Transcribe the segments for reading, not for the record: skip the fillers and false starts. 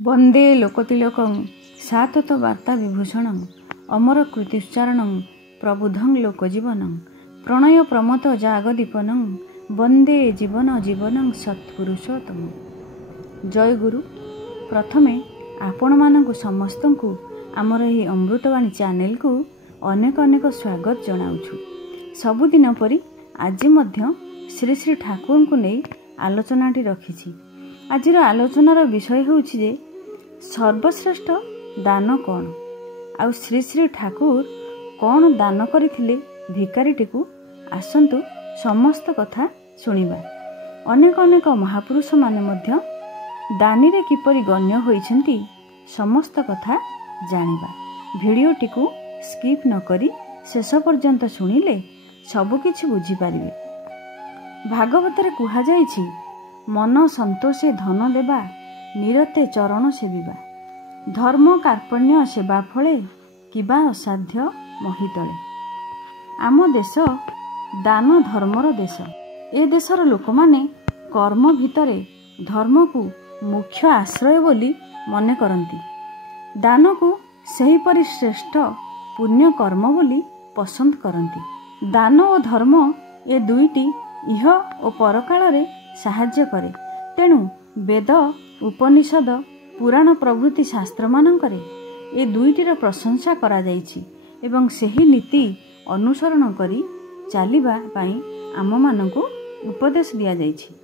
वंदे लोकतिलकं सातत वार्ता विभूषणं अमर कृत्युच्चारणं प्रबुद्धं लोकजीवनं प्रणय प्रमथ जागदीपनं वंदे जीवन जीवनं सत्पुरुषोत्तम। जय गुरु। प्रथमे आपण मानकु समस्तंकु आमर एही अमृतवाणी चैनल को अनेक अनेक स्वागत जनाउछु। सबुदिन परी आज मध्य श्री श्री ठाकुर को नहीं आलोचनाटी रखिछि। आजिर आलोचनार विषय होछि जे सर्वश्रेष्ठ दान कौन, आउ श्री श्री ठाकुर कौन दान करथिले भिकारीटी को। आसंतु समस्त कथा सुनिबा। अनेक अनेक महापुरुष माने मध्य दानी रे किपरि गण्य होइछन्ति समस्त कथा जानिबा। भिडियोटी को स्किप न करी शेष पर्यंत सुनिले सब किछि बुझी पारिबे। भागवत रे कुहा जाइछि, मन संतोषे धन देबा निरते चरण सेविबा, धर्म कार्पण्य सेवा फले किबा असाध्य महितले। आम देश दान धर्मर देश। ए देशर लोक माने कर्म भितरे धर्म को मुख्य आश्रय बोली मने करंती। दान को सही परि श्रेष्ठ पुण्य कर्म बोली पसंद करंती। दान और धर्म ए दुईटी इह और परकाल रे साहाय्य करे। तेणु वेद उपनिषद पुराण प्रभृति शास्त्र मानकरे ए दुईटीर प्रशंसा करा जाइछि एवं सही नीति अनुसरण करी चालिबा पई आम मानकु उपदेश दिया जाइछि।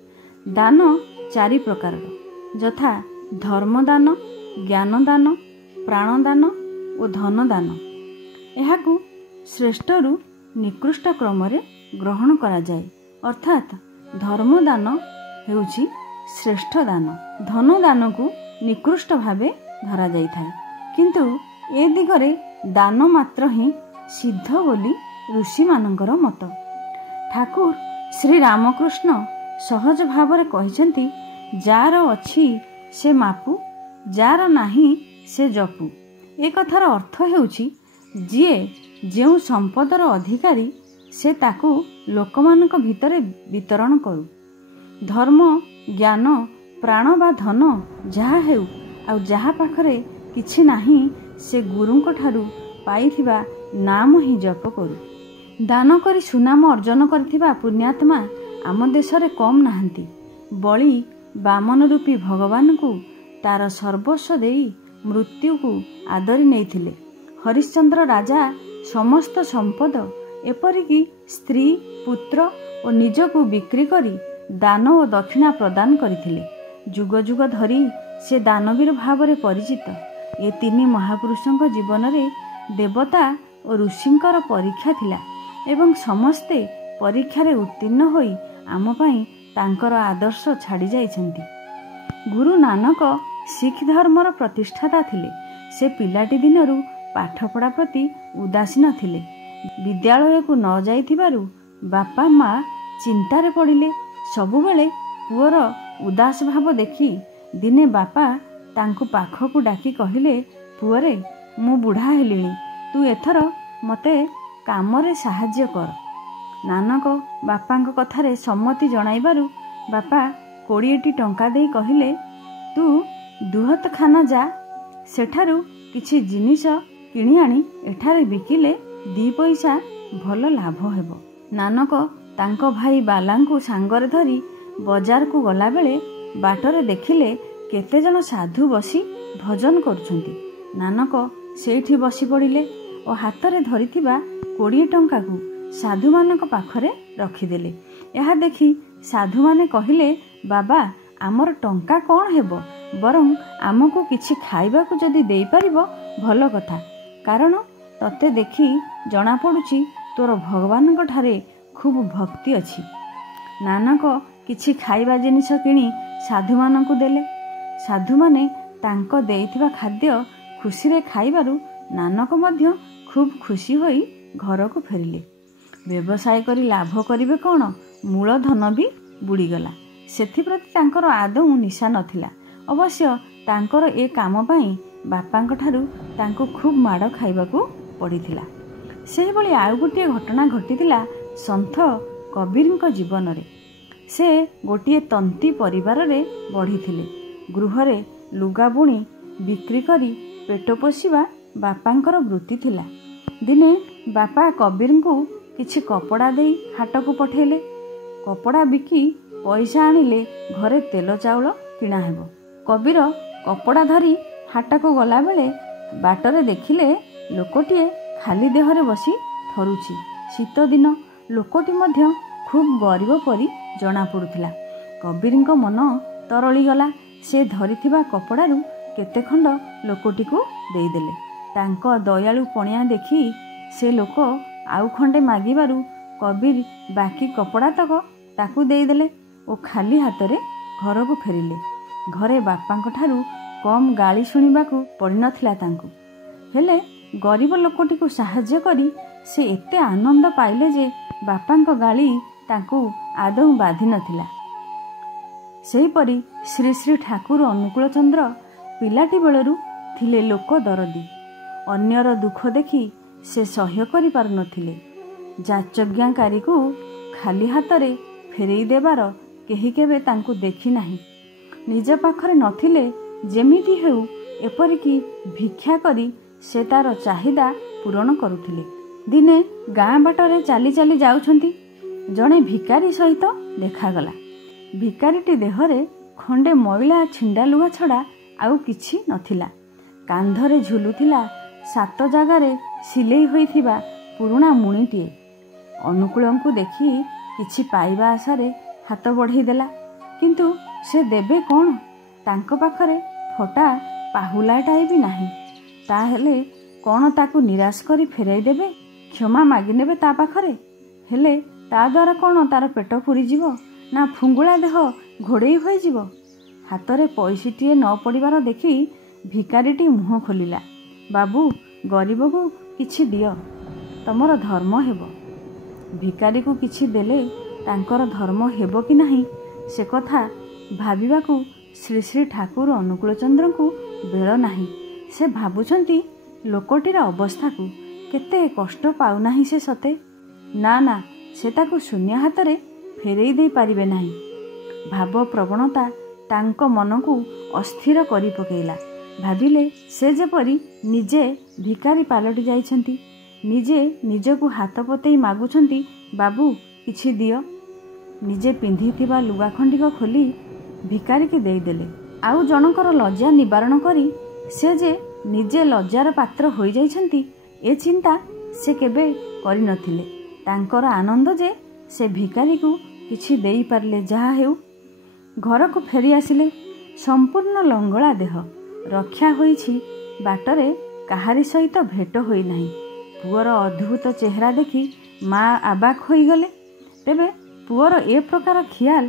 दान चारि प्रकार, यथा धर्मदान, ज्ञानदान, प्राणदान और धनदान। एहाकु श्रेष्ठरु निकृष्ट क्रम रे ग्रहण करा जाए, अर्थात धर्मदान हेउछि श्रेष्ठ दान, धनदान को निकृष्ट भावे धरा जाई थाए। किंतु ए दिगरे दान मात्र ही सिद्ध बोली ऋषि मानकर मत। ठाकुर श्री रामकृष्ण सहज भावरे कहिसेंती, जार अछि से मापु, जार नाही से जपु। ए कथार अर्थ हेउछि, जिए जेउ संपदर अधिकारी से ताकू लोकमानक भितरे वितरण करू। धर्म, ज्ञान, प्राण बा धन जहा हेउ आ जहा पाखरे किछि नाही से गुरुंक ठारू पाइथिबा नाम ही जप करू। दान करी सुनाम अर्जन करथिबा पुण्यात्मा आम देशरे कम नाहंती। बळी बामन रूपी भगवान को तार सर्वस्व देई मृत्यु को आदरी नैथिले। हरिश्चंद्र राजा समस्त संपद एपरिकी स्त्री, पुत्र और निज को बिक्री करी दान और दक्षिणा प्रदान करथिले। जुग जुग धरी से दानवीर भाव में परिचित। ए तीन महापुरुषों जीवन रे देवता और ऋषिंकर परीक्षा थिला एवं समस्ते परीक्षा रे उत्तीर्ण होई आम पई तांकर आदर्श छाड़ी जाइछन्ति। गुरु नानक सिख धर्मर प्रतिष्ठाता थिले। से पिलाटी दिनरू पाठपढ़ा प्रति उदासीन थिले। विद्यालय को न जाइथिबारु बापा माँ चिंतारे पड़िले। सबुबेले पुअर उदास भाव देखी दिने बापा तांकु पाखकु डाकी कहिले, पुअरे मु बुढ़ा हेलिणी, तू एथर मते कामरे साहाय्य कर। नानक बापांक कथारे सम्मति जणाइबारु बापा 20टी टंका देई कहिले, तू दुहतखाना जा, सेठारु किछि जिनिस किणी आनी एठारे बिकिले 2 पैसा भल लाभ हेबो। नानक तांको भाई बालांकु सांगरे धरी बजार को गला बेले बाटरे देखिले केते जन साधु बसी भजन करुछंती। नानक सेठी बसी पड़िले और हाथ में धरिथिबा 20 टंका को साधु मानक पाखरे रखिदेले। यह देखी साधु माने कहिले, बाबा आमर टंका कौन हेबो, बरं आमको किछि खाइबा को जदि देई परिबो भल कथा, कारण तते देखी जना पड़ुछि तोर भगवान ठारे खूब भक्ति अछि। नानक किछि खाइबा जिनिस किणी साधु मानकु देले। साधु माने तांको देइथिबा खाद्य खुशी रे खाइबारु नानक मध्य खूब खुशी होई घर को फेरिले। व्यवसाय करी लाभ करिवे कौन, मूल धन भी बुड़ीगला। सेथिप्रति तांकर आदौ निशा नथिला। अवश्य तांकर ए काम पाई बापांक ठारू तांको खूब माड़ खाइबाकू पड़िथिला। सेहि भली आउ गोटे घटना घटिथिला संत कबीरଙ୍କ जीवन रे। से गोटे तंती परिवार रे बढ़ी थिले। गृह रे ଲୁଗା ବୁଣି ବିକ୍ରି କରି ପେଟ ପୋଷିବା ବାପାଙ୍କର ବୃତ୍ତି ଥିଲା। ଦିନେ ବାପା କବିରଙ୍କୁ କିଛି କପଡ଼ା ଦେଇ ହାଟକୁ ପଠେଇଲେ। କପଡ଼ା ବିକି ପଇସା ଆଣିଲେ ଘରେ ତେଲ ଚାଉଳ କିଣା ହେବ। କବିର କପଡ଼ା ଧରି ହାଟକୁ ଗଲାବେଳେ ବାଟରେ ଦେଖିଲେ ଲୋକଟିଏ ଖାଲି ଦେହରେ ବସି ଥରୁଛି। ଶୀତ ଦିନ, ଲୋକଟି ମଧ୍ୟ ଖୁବ୍ ଗରିବ ପରି ଜଣାପଡ଼ୁଥିଲା। କବିରଙ୍କ ମନ ତରଳିଗଲା। ସେ ଧରିଥିବା କପଡ଼ାରୁ କେତେ ଖଣ୍ଡ ଲୋକଟିକୁ ଦେଇଦେଲେ। ତାଙ୍କ ଦୟାଳୁ ପଣିଆ ଦେଖି ସେ ଲୋକ ଆଉ ଖଣ୍ଡେ ମାଗିବାରୁ କବିର ବାକି କପଡ଼ାତକ ତାକୁ ଦେଇଦେଲେ ଓ ଖାଲି ହାତରେ ଘରକୁ ଫେରିଲେ। ଘରେ ବାପାଙ୍କ ଠାରୁ କମ୍ ଗାଳି ଶୁଣିବାକୁ ପଡ଼ିନଥିଲା ତାଙ୍କୁ। ହେଲେ ଗରିବ ଲୋକଟିକୁ ସାହାଯ୍ୟ କରି ସେ ଏତେ ଆନନ୍ଦ ପାଇଲେ ଯେ ବାପାଙ୍କ ଗାଳି ତାଙ୍କୁ ଆଦୌ ବାଧି ନଥିଲା। ସେହିପରି ଶ୍ରୀ ଶ୍ରୀ ଠାକୁର ଅନୁକୂଳ ଚନ୍ଦ୍ର ପିଲାଟି ବେଳରୁ ଥିଲେ ଲୋକ ଦରଦୀ। ଅନ୍ୟର ଦୁଃଖ ଦେଖି ସେ ସହ୍ୟ କରିପାରୁନଥିଲେ। ଯାଚଜ୍ଞାକାରୀକୁ ଖାଲି ହାତରେ ଫେରେଇ ଦେବାର କେହି କେବେ ତାଙ୍କୁ ଦେଖି ନାହିଁ। ନିଜ ପାଖରେ ନଥିଲେ ଯେମିତି ହେଉ ଏପରିକି ଭିକ୍ଷା କରି ସେ ତାର ଚାହିଦା ପୂରଣ କରୁଥିଲେ। ଦିନେ ଗାଁ ବାଟରେ ଚାଲି ଚାଲି ଯାଉଛନ୍ତି। ଜଣେ ଭିକାରୀ ସହିତ ଦେଖାଗଲା। ଭିକାରୀଟି ଦେହରେ ଖଣ୍ଡେ ମଇଳା ଛିଣ୍ଡା ଲୁଗା ଛଡ଼ା ଆଉ କିଛି ନଥିଲା। କାନ୍ଧରେ ଝୁଲୁଥିଲା 7 ଜାଗାରେ ସିଲେଇ ହୋଇଥିବା ପୁରୁଣା ମୁଣିଟିଏ। ଅନୁକୂଳଙ୍କୁ ଦେଖି କିଛି ପାଇବା ଆଶାରେ ହାତ ବଢ଼େଇ ଦେଲା। କିନ୍ତୁ ସେ ଦେବେ କ'ଣ? ତାଙ୍କ ପାଖରେ ଫଟା ପାହୁଲାଟାଏ ବି ନାହିଁ। ତାହେଲେ କ'ଣ ତାକୁ ନିରାଶ କରି ଫେରାଇ ଦେବେ? କ୍ଷମା ମାଗିନେବେ ତା ପାଖରେ? ହେଲେ ତା ଦ୍ୱାରା କ'ଣ ତାର ପେଟ ପୂରିଯିବ ନା ଫୁଙ୍ଗୁଳା ଦେହ ଘୋଡ଼େଇ ହୋଇଯିବ? ହାତରେ ପଇସାଟିଏ ନ ପଡ଼ିବାର ଦେଖି ଭିକାରୀଟି ମୁହଁ ଖୋଲିଲା। ବାବୁ, ଗରିବକୁ କିଛି ଦିଅ, ତମର ଧର୍ମ ହେବ। ଭିକାରୀକୁ କିଛି ଦେଲେ ତାଙ୍କର ଧର୍ମ ହେବ କି ନାହିଁ ସେ କଥା ଭାବିବାକୁ ଶ୍ରୀ ଶ୍ରୀ ଠାକୁର ଅନୁକୂଳ ଚନ୍ଦ୍ରଙ୍କୁ ବେଳ ନାହିଁ। ସେ ଭାବୁଛନ୍ତି ଲୋକଟିର ଅବସ୍ଥାକୁ। କେତେ କଷ୍ଟ ପାଉନାହିଁ ସେ ସତେ? ନା ନା, ସେ ତାକୁ ଶୂନ୍ୟ ହାତରେ ଫେରେଇ ଦେଇ ପାରିବେ ନାହିଁ। ଭାବ ପ୍ରବଣତା ତାଙ୍କ ମନକୁ ଅସ୍ଥିର କରି ପକାଇଲା। ଭାବିଲେ ସେ ଯେପରି ନିଜେ ଭିକାରୀ ପାଲଟି ଯାଇଛନ୍ତି। ନିଜେ ନିଜକୁ ହାତ ପତେଇ ମାଗୁଛନ୍ତି, ବାବୁ କିଛି ଦିଅ। ନିଜେ ପିନ୍ଧିଥିବା ଲୁଗା ଖଣ୍ଡିକ ଖୋଲି ଭିକାରୀକି ଦେଇଦେଲେ। ଆଉ ଜଣଙ୍କର ଲଜ୍ଜା ନିବାରଣ କରି ସେ ଯେ ନିଜେ ଲଜ୍ଜାର ପାତ୍ର ହୋଇଯାଇଛନ୍ତି ଏ ଚିନ୍ତା ସେ କେବେ କରିନଥିଲେ। ତାଙ୍କର ଆନନ୍ଦ ଯେ ସେ ଭିକାରୀକୁ କିଛି ଦେଇପାରିଲେ। ଯାହା ହେଉ, ଘରକୁ ଫେରି ଆସିଲେ। ସମ୍ପୂର୍ଣ୍ଣ ଲଙ୍ଗଳା ଦେହ ରକ୍ଷା ହୋଇଛି। ବାଟରେ କାହାରି ସହିତ ଭେଟ ହୋଇନାହିଁ। ପୁଅର ଅଦ୍ଭୁତ ଚେହେରା ଦେଖି ମା ଆବାକ୍ ହୋଇଗଲେ। ତେବେ ପୁଅର ଏ ପ୍ରକାର ଖିଆଲ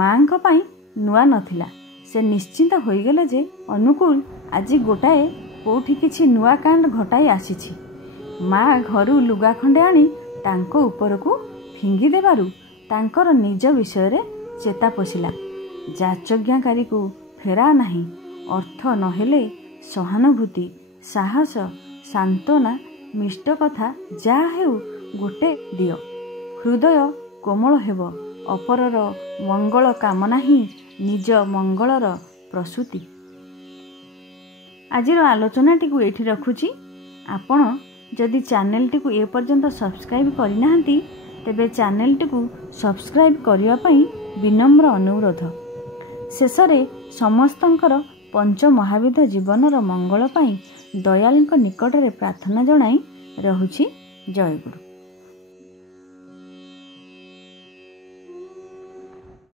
ମାଙ୍କ ପାଇଁ ନୂଆ ନଥିଲା। ସେ ନିଶ୍ଚିନ୍ତ ହୋଇଗଲେ ଯେ ଅନୁକୂଳ ଆଜି ଗୋଟାଏ କୋଉଠି କିଛି ନୂଆ କାଣ୍ଡ ଘଟାଇ ଆସିଛି। ମା ଘରୁ ଲୁଗା ଖଣ୍ଡେ ଆଣି ତାଙ୍କ ଉପରକୁ ଫିଙ୍ଗି ଦେବାରୁ ତାଙ୍କର ନିଜ ବିଷୟରେ ଚେତା ପଶିଲା। ଯାଚଜ୍ଞାକାରୀକୁ ଫେରା ନାହିଁ। ଅର୍ଥ ନହେଲେ ସହାନୁଭୂତି, ସାହସ, ସାନ୍ତ୍ୱନା, ମିଷ୍ଟ କଥା ଯାହା ହେଉ ଗୋଟେ ଦିଅ। ହୃଦୟ କୋମଳ ହେବ। ଅପରର ମଙ୍ଗଳ କାମନା ହିଁ ନିଜ ମଙ୍ଗଳର ପ୍ରସୂତି। ଆଜିର ଆଲୋଚନାଟିକୁ ଏଇଠି ରଖୁଛି। ଆପଣ ଯଦି ଚ୍ୟାନେଲଟିକୁ ଏପର୍ଯ୍ୟନ୍ତ ସବସ୍କ୍ରାଇବ୍ କରିନାହାନ୍ତି ତେବେ ଚ୍ୟାନେଲଟିକୁ ସବସ୍କ୍ରାଇବ୍ କରିବା ପାଇଁ ବିନମ୍ର ଅନୁରୋଧ। ଶେଷରେ ସମସ୍ତଙ୍କର ପଞ୍ଚମହାବିଧ ଜୀବନର ମଙ୍ଗଳ ପାଇଁ ଦୟାଳୁଙ୍କ ନିକଟରେ ପ୍ରାର୍ଥନା ଜଣାଇ ରହୁଛି। ଜୟ ଗୁରୁ।